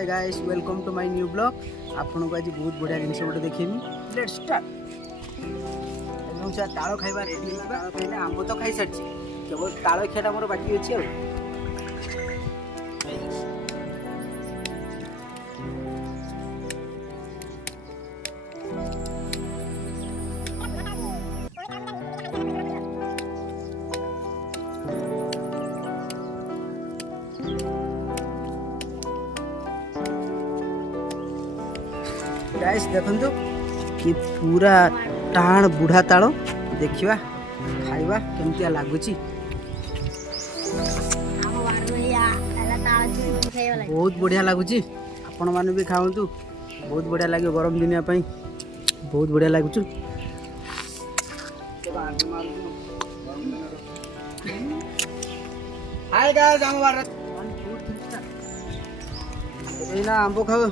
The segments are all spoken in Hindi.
Hi guys welcome to my new blog. आपन को आज बहुत बढ़िया जिनस गोटे देखेमी। Let's start. एवं से ताଳ खाइबा रेडी होइबा। ताଳ खाइले आंब तो खाइ सरछि, केवल ताଳ खियाटा मोर बाकी अछि आ। गाइस देखंतु कि पूरा टाण बुढ़ा ताଳ देखिबा खाइबा केमतिया लागुची। बहुत बढ़िया लगुच। आपण माने भी खाऊँ बहुत बढ़िया लगे गरम दिनिया पई बहुत बढ़िया लगुच। हाय गाइस हम भारत एना आंबो खाऊ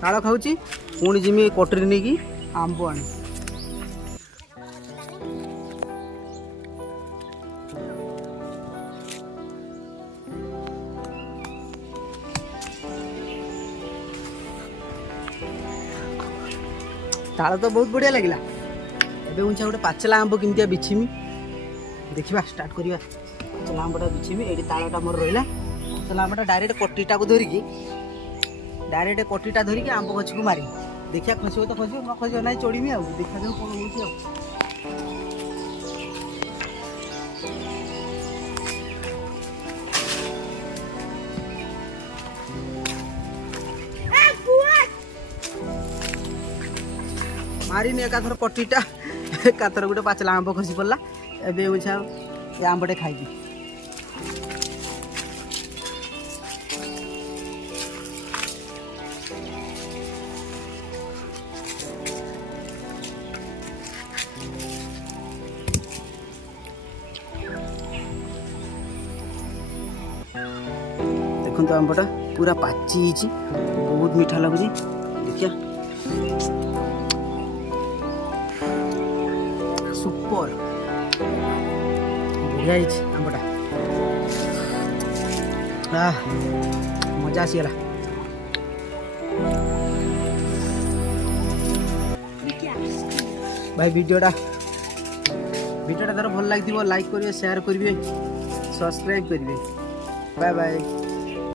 ताଳ खाऊची पुणी जिमी कटरी नहीं कि आंब आने ताଳ तो बहुत बढ़िया लगिला। एबे उंचा गोटे पाचला आंब केमतिया बिछिमी देखिबा स्टार्ट करिबा। पाचला आंबटा बिछिमी एडी ताळटा मोर रहिला। पाचला आंबटा डायरेक्ट कटीटा को धरिकी डायरेक्ट कटीटा धरिकी आंब गछ को मारी देखिया खसिबो तो खसिबो न खसिबो नाही चोड़ीमी आ देखा जाऊ कोन होउची आ। मारिनी एकाथर कटीटा एकाथर गोटे पाचला आंब खसी पड़ला। एबे उछा ए आंबटे खाइबी। देखो आंबटा पूरा पाची बहुत मीठा लगुच। देखिया सुपर बढ़िया आंबटा मजा आसीगला। भाई वीडियोटा तार भल लगी लाइक करेंगे शेयर करेंगे सब्सक्राइब करेंगे। Bye bye.